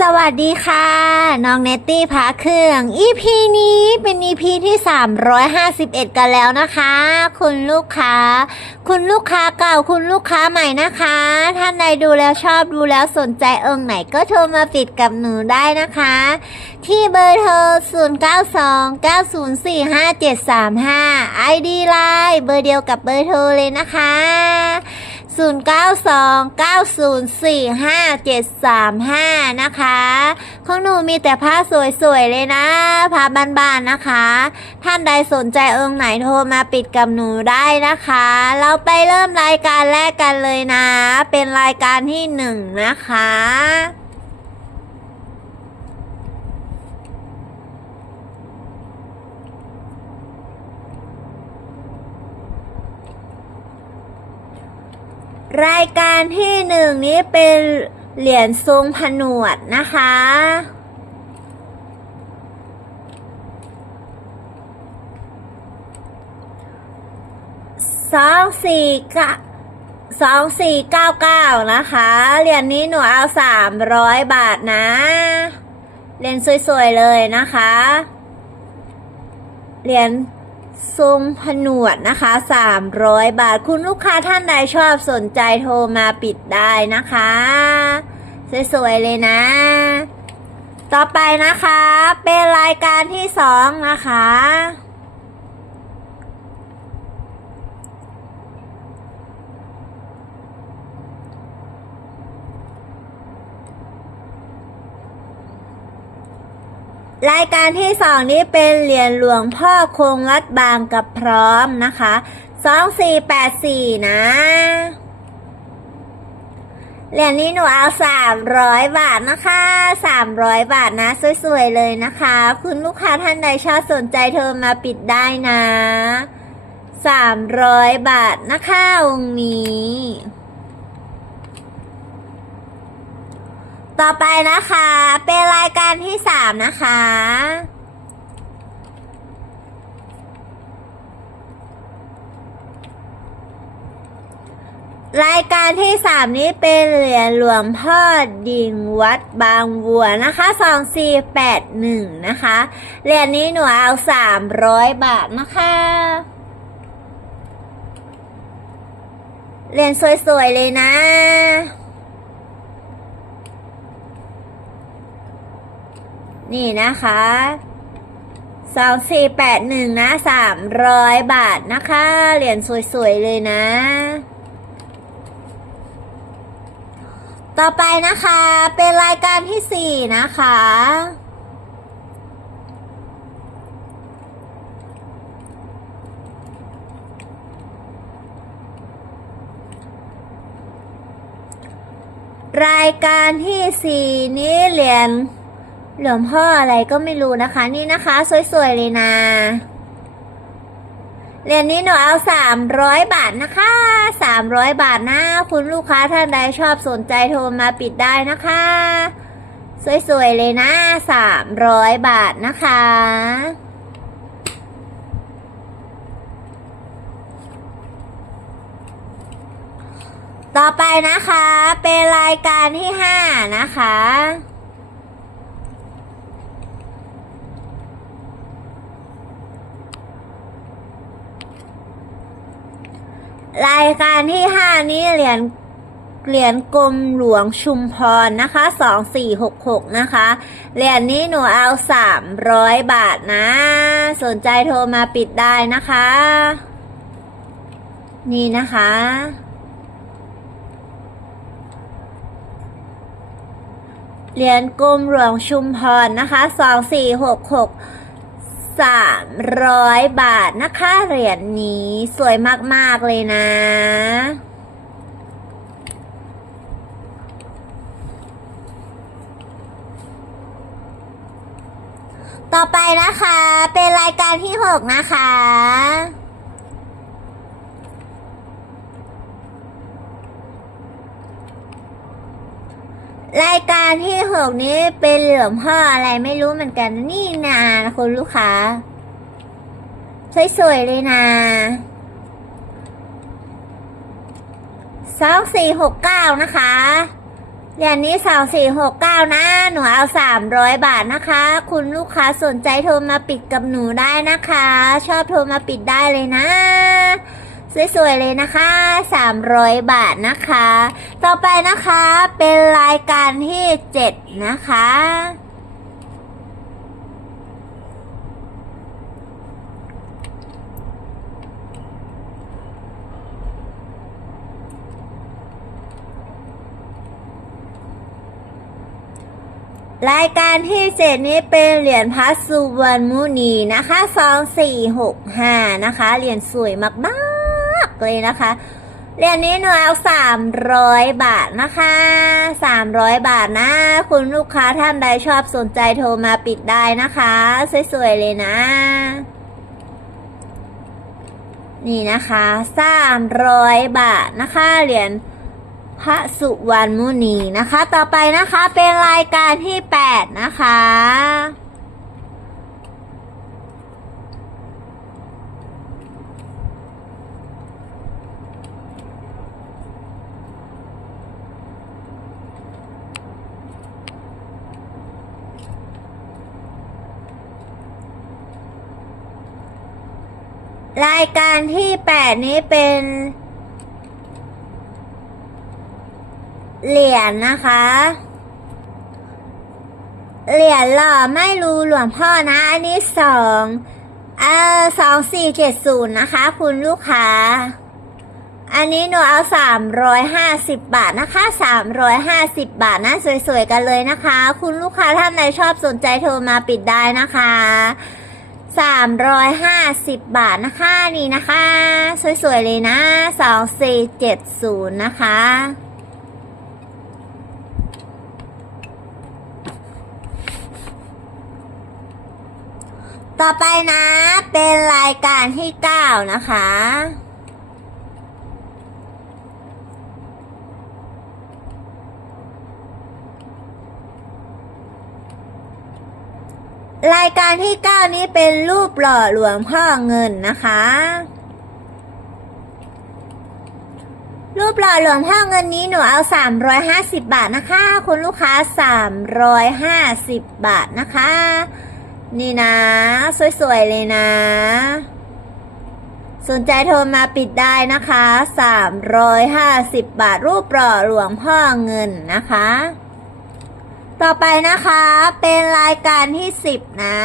สวัสดีค่ะ น้องเนตตี้พาเครื่อง EP นี้เป็น EP ที่ 351 กันแล้วนะคะ คุณลูกค้า คุณลูกค้าเก่า คุณลูกค้าใหม่นะคะ ท่านใดดูแล้วชอบดูแล้วสนใจเอิงไหนก็โทรมาปิดกับหนูได้นะคะ ที่เบอร์โทร 0929045735 ID Line เบอร์เดียวกับเบอร์โทรเลยนะคะ 0929045735 นะคะของหนูมีแต่ผ้าสวยๆเลยนะผ้าบ้านๆนะคะ ท่านใดสนใจเอิงไหนโทรมาปิดกับหนูได้นะคะ เราไปเริ่มรายการแรกกันเลยนะ เป็นรายการที่หนึ่งนะคะ รายการที่หนึ่งนี้เป็นเหรียญทรงผนวดนะคะ สองสี่เก้าสองสี่เก้าเก้านะคะ เหรียญนี้หนูเอาสามร้อยบาทนะ เหรียญสวยๆเลยนะคะ เหรียญ ทรงผนวดนะคะสามร้อยบาท คุณลูกค้าท่านใดชอบสนใจโทรมาปิดได้นะคะ สวยๆ เลยนะ ต่อไปนะคะ เป็นรายการที่สองนะคะ รายการที่สองนี้เป็นเหรียญหลวงพ่อคงวัดบางกับพร้อมนะคะสองสี่แปดสี่นะ เหรียญนี้หนูเอาสามร้อยบาทนะคะสามร้อยบาทนะ สวยๆเลยนะคะ คุณลูกค้าท่านใดชอบสนใจโทรมาปิดได้นะสามร้อยบาทนะคะองค์นี้ ต่อไปนะคะ เป็นรายการที่สามนะคะ รายการที่สามนี้เป็นเหรียญหลวงพ่อดิ่งวัดบางวัวนะคะสองสี่แปดหนึ่งนะคะ เหรียญนี้หนูเอาสามร้อยบาทนะคะเหรียญสวยๆเลยนะ นี่นะคะสองสี่แปดหนึ่งนะสามร้อยบาทนะคะ เหรียญสวยๆ เลยนะ ต่อไปนะคะ เป็นรายการที่สี่นะคะ รายการที่สี่นี้เหรียญ หลวงพ่ออะไรก็ไม่รู้นะคะนี่นะคะ สวยๆเลยนะเหรียญนี้หนูเอาสามร้อยบาทนะคะสามร้อยบาทนะ คุณลูกค้าท่านใดชอบสนใจโทรมาปิดได้นะคะ สวยๆเลยนะสามร้อยบาทนะคะต่อไปนะคะ เป็นรายการที่ห้านะคะ รายการที่ห้านี้เหรียญเหรียญกรมหลวงชุมพรนะคะสองสี่หกหกนะคะ เหรียญนี้หนูเอาสามร้อยบาทนะ สนใจโทรมาปิดได้นะคะ นี่นะคะ เหรียญกรมหลวงชุมพรนะคะสองสี่หกหก สามร้อยบาทนะคะ เหรียญนี้สวยมาก ๆ เลยนะ ต่อไปนะคะ เป็นรายการที่หกนะคะ รายการที่หกนี้เป็นหลวงพ่ออะไรไม่รู้เหมือนกัน นี่นาคุณลูกค้า สวยๆเลยนะสองสี่หกเก้านะคะเหรียญนี้สองสี่หกเก้านะ หนูเอาสามร้อยบาทนะคะ คุณลูกค้าสนใจโทรมาปิดกับหนูได้นะคะ ชอบโทรมาปิดได้เลยนะ สวยๆเลยนะคะสามร้อยบาทนะคะ ต่อไปนะคะเป็นรายการที่เจ็ดนะคะ รายการที่เจ็ดนี้เป็นเหรียญพระสุวรรณมุนีนะคะสองสี่หกห้านะคะ เหรียญสวยมากๆ เลยนะคะเรียญนี้หนูเอาสามร้อยบาทนะคะสามร้อยบาทนะ คุณลูกค้าท่านใดชอบสนใจโทรมาปิดได้นะคะ สวยๆเลยนะ นี่นะคะสามร้อยบาทนะคะเหรียญพระสุวรรณมุนีนะคะ ต่อไปนะคะเป็นรายการที่8นะคะ รายการที่ 8 นี้เป็น เหรียญนะคะ เหรียญหล่อไม่รู้หลวงพ่อนะ อันนี้สองเออสองสี่เจ็ดศูนย์นะคะ คุณลูกค้า อันนี้หนูเอาสามร้อยห้าสิบบาทนะคะสามร้อยห้าสิบบาทนะสวยๆกันเลยนะคะ คุณลูกค้าท่านใดชอบสนใจโทรมาปิดได้นะคะ สามร้อยห้าสิบบาทนะคะ นี่นะคะ สวย ๆ เลยนะสองสี่เจ็ดศูนย์นะคะ ต่อไปนะ เป็นรายการที่ 9 นะคะ รายการที่ 9 นี้เป็นรูปหล่อหลวงพ่อเงินนะคะ รูปหล่อหลวงพ่อเงินนี้หนูเอา 350 บาทนะคะ คุณลูกค้า 350 บาทนะคะ นี่นะ สวยๆ เลยนะ สนใจโทรมาปิดได้นะคะ 350 บาทรูปหล่อหลวงพ่อเงินนะคะ ต่อไปนะคะเป็นรายการที่10นะ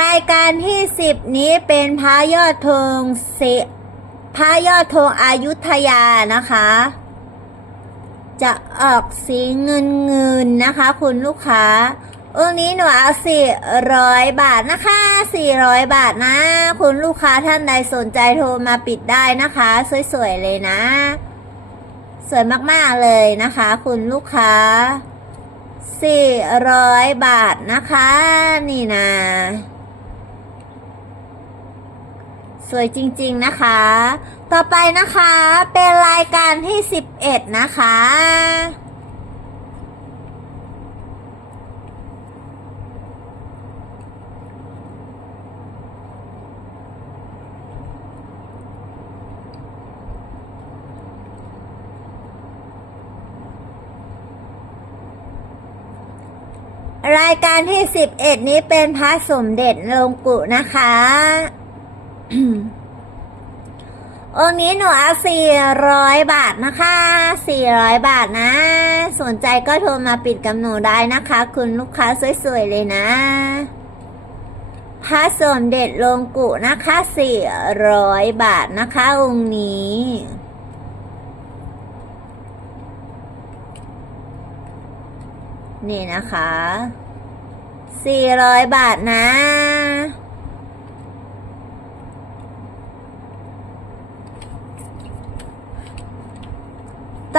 รายการที่สิบนี้เป็นพระยอดธงเส พระยอดธงอายุทยานะคะ จะออกสีเงินเงินๆนะคะ คุณลูกค้าองค์นี้หนูเอาสี่ร้อยบาทนะคะสี่ร้อยบาทนะ คุณลูกค้าท่านใดสนใจโทรมาปิดได้นะคะ สวยๆเลยนะ สวยมากๆเลยนะคะ คุณลูกค้าสี่ร้อยบาทนะคะ นี่นะ สวยจริงๆนะคะ ต่อไปนะคะเป็นรายการที่สิบเอ็ดนะคะ รายการที่สิบเอ็ดนี้เป็นพระสมเด็จลงกุนะคะ องนี้หนูเอาสี่ร้อยบาทนะคะสี่ร้อยบาทนะ สนใจก็โทรมาปิดกับหนูได้นะคะ คุณลูกค้าสวยๆเลยนะพระสมเด็จลงกุนะคะสี่ร้อยบาทนะคะ องค์นี้นี่นะคะสี่ร้อยบาทนะ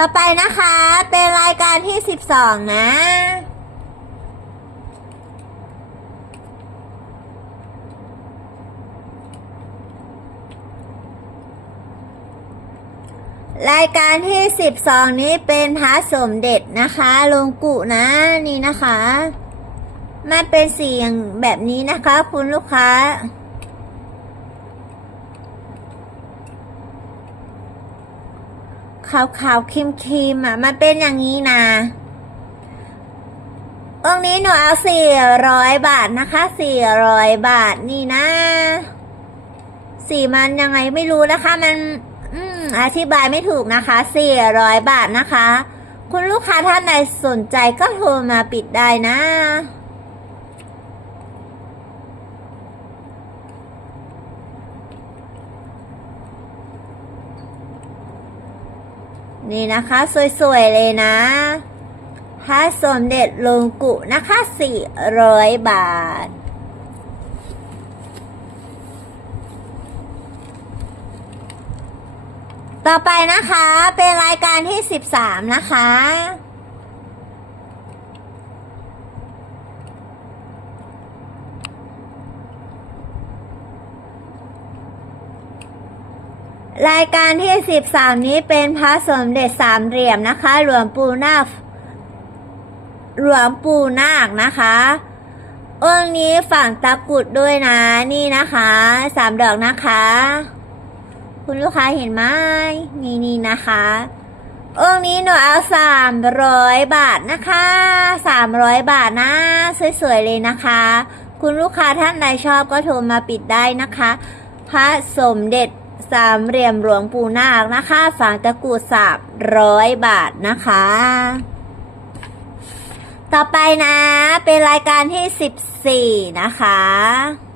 ต่อไปนะคะเป็นรายการที่สิบสองนะ รายการที่สิบสองนี้เป็นพระสมเด็จนะคะลงกุนะนี่นะคะมันเป็นเสียงแบบนี้นะคะ คุณลูกค้า ขาวขาวๆครีมครีมๆอะมันเป็นอย่างนี้นะองนี้หนูเอาสี่ร้อยบาทนะคะสี่ร้อยบาทนี่นะ สีมันยังไงไม่รู้นะคะ มัน อืมอธิบายไม่ถูกนะคะสี่ร้อยบาทนะคะ คุณลูกค้าท่านใดสนใจก็โทรมาปิดได้นะ นี่นะคะ สวยๆ เลยนะพระสมเด็จลงกุนะคะสี่ร้อยบาท ต่อไปนะคะ เป็นรายการที่13นะคะ รายการที่ 13 นี้เป็นพระสมเด็จสามเหลี่ยมนะคะ หลวงปู่นาคหลวงปู่นาคนะคะองค์นี้ฝั่งตะกรุดด้วยนะนี่นะคะสามดอกนะคะ คุณลูกค้าเห็นไหมนี่นี่นะคะองค์นี้หนูเอาสามร้อยบาทนะคะสามร้อยบาทนะ สวยๆเลยนะคะ คุณลูกค้าท่านใดชอบก็โทรมาปิดได้นะคะ พระสมเด็จ สามเหลี่ยมหลวงปู่นาคนะคะฝางตะกูสามร้อยบาทนะคะ ต่อไปนะ เป็นรายการที่สิบสี่นะคะ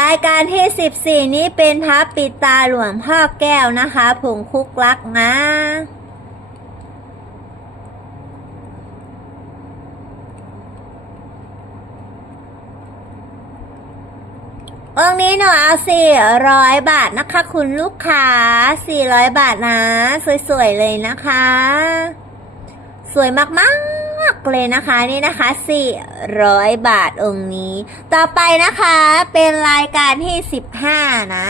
รายการที่ 14 นี้เป็นพระปิตาหลวงพ่อแก้วนะคะผงคุกลักนะองนี้หนูเอา400บาทนะคะ คุณลูกค้า400บาทนะ สวย ๆ เลยนะคะ สวยมาก ๆากเลยนะคะนี่นะคะ400 บาทองค์นี้ ต่อไปนะคะเป็นรายการที่ 15 นะ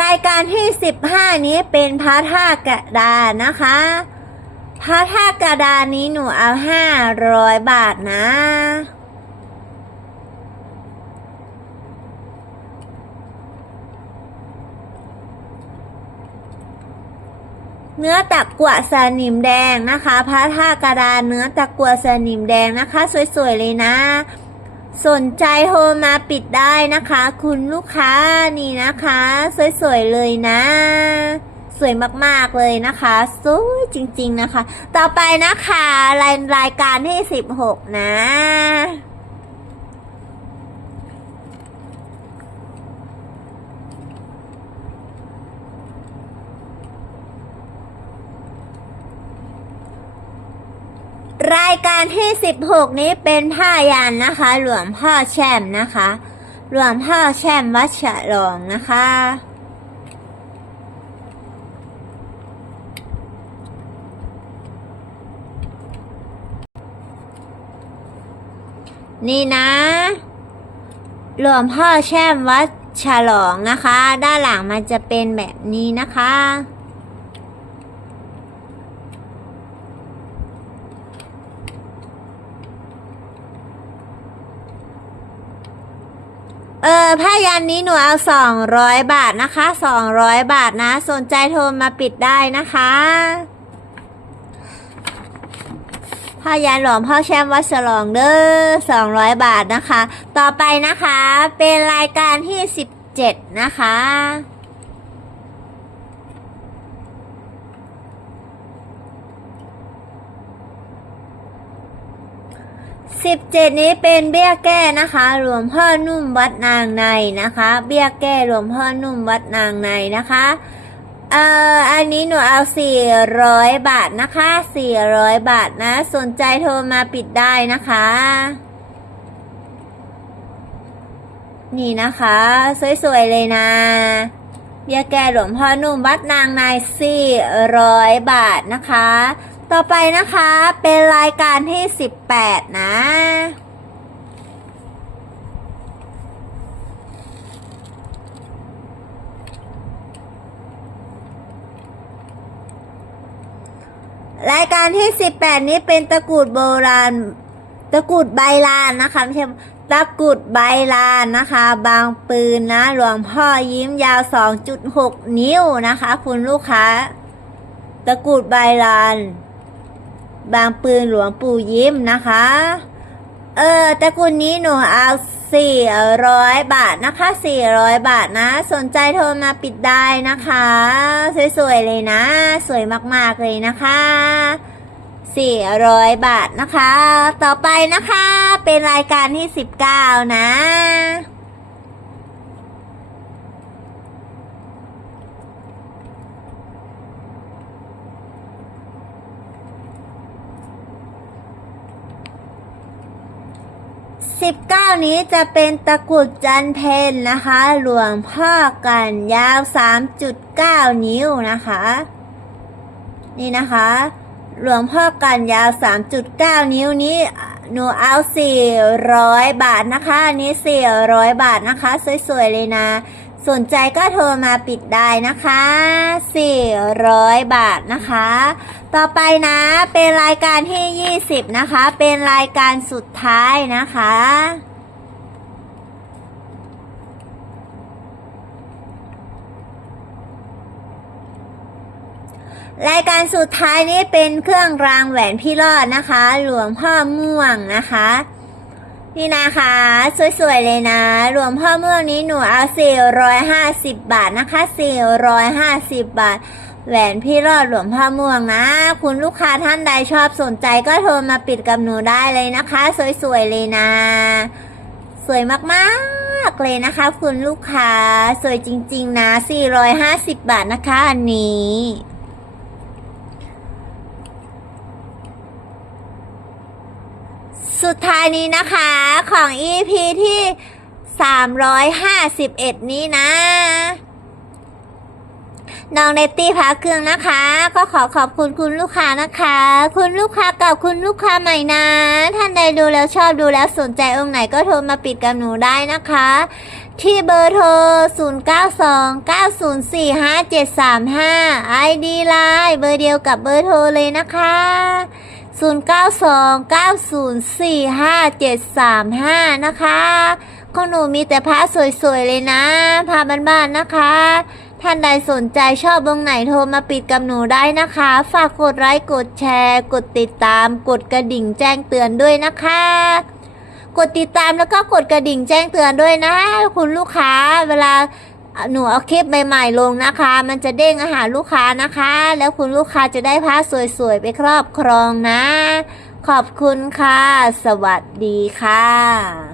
รายการที่ 15 นี้เป็นพระท่ากระดานนะคะ พระท่ากระดานนี้หนูเอา 500 บาทนะ เนื้อตะกั่วสนิมแดงนะคะ พระท่ากระดานเนื้อตะกั่วสนิมแดงนะคะ สวยๆเลยนะ สนใจโทรมาปิดได้นะคะ คุณลูกค้านี่นะคะ สวยๆเลยนะ สวยมากๆเลยนะคะ สวยจริงๆนะคะ ต่อไปนะคะรายรายการที่สิบหกนะ ราย การที่ 16 นี้เป็นผ้ายันนะคะ หลวงพ่อแช่มนะคะ หลวงพ่อแช่มวัดฉลองนะคะ นี่นะ หลวงพ่อแช่มวัดฉลองนะคะ ด้านหลังมันจะเป็นแบบนี้นะคะ เอ อันนี้หนูเอาสองร้อยบาทนะคะสองร้อยบาทนะ สนใจโทรมาปิดได้นะคะผ้ายันหลวงพ่อแชมป์วัดสลองเด้อสองร้อยบาทนะคะ ต่อไปนะคะ เป็นรายการที่สิบเจ็ดนะคะ สิบเจ็ดนี้เป็นเบี้ยแก้นะคะหลวงพ่อนุ่มวัดนางในนะคะ เบี้ยแก้หลวงพ่อนุ่มวัดนางในนะคะเอ่ออันนี้หนูเอา 400 บาทนะคะ 400 บาทนะ สนใจโทรมาปิดได้นะคะ นี่นะคะ สวยๆ เลยนะเบี้ยแก่หลวงพ่อนุ่มวัดนางใน400 บาทนะคะ ต่อไปนะคะเป็นรายการที่18นะ รายการที่18นี้เป็นตะกุดโบราณตะกุดใบลานนะคะไม่ใช่ตะกุดใบลานนะคะ บางปืนนะหลวงพ่อยิ้มยาว 2.6 นิ้วนะคะ คุณลูกค้า ตะกุดใบลาน บางปืนหลวงปู่ยิ้มนะคะ เออตะกูลนี้หนูเอา400บาทนะคะ400บาทนะ สนใจโทรมาปิดได้นะคะ สวยๆเลยนะ สวยมากๆเลยนะคะ400บาทนะคะ ต่อไปนะคะ เป็นรายการที่19นะ 19 นี้จะเป็นตะกรุดจันเพนนะคะ หลวงพ่อกันยาว 3.9 นิ้วนะคะ นี่นะคะ หลวงพ่อกันยาว 3.9 นิ้วนี้หนูเอา 400 บาทนะคะอันนี้ 400 บาทนะคะ สวย ๆ เลยนะ สนใจก็โทรมาปิดได้นะคะ 400 บาทนะคะ ต่อไปนะเป็นรายการที่ 20 นะคะ เป็นรายการสุดท้ายนะคะ รายการสุดท้ายนี้เป็นเครื่องรางแหวนพี่รอดนะคะ หลวงพ่อม่วงนะคะนี่นะคะ สวยๆ เลยนะหลวงพ่อม่วงนี้หนูเอา 450 บาทนะคะ 450 บาท แหวนพี่รอดหลวงพ่อม่วงนะ คุณลูกค้าท่านใดชอบสนใจก็โทรมาปิดกับหนูได้เลยนะคะ สวยๆเลยนะ สวยมากๆเลยนะคะ คุณลูกค้าสวยจริง ๆ นะ 450 บาทนะคะอันนี้สุดท้ายนี้นะคะของ EP ที่ 351 นี้นะ น้องเนตตี้พาเครื่องนะคะ ก็ขอขอบคุณคุณลูกค้านะคะ คุณลูกค้าเกับคุณลูกค้าใหม่นะ ท่านใดดูแล้วชอบดูแล้วสนใจองค์ไหนก็โทรมาปิดกับหนูได้นะคะ ที่เบอร์โทร 0929045735 ID ไลน์เบอร์เดียวกับเบอร์โทรเลยนะคะ 0929045735 นะคะของหนูมีแต่พระสวยๆเลยนะพาบ้านๆนะคะ ท่านใดสนใจชอบวงไหนโทรมาปิดกับหนูได้นะคะ ฝากกดไลค์กดแชร์ กดติดตาม กดกระดิ่งแจ้งเตือนด้วยนะคะ กดติดตามแล้วก็กดกระดิ่งแจ้งเตือนด้วยนะ คุณลูกค้าเวลาหนูเอาคลิปใหม่ๆลงนะคะ มันจะเด้งอาหารลูกค้านะคะ แล้วคุณลูกค้าจะได้ผ้าสวยๆไปครอบครองนะ ขอบคุณค่ะ สวัสดีค่ะ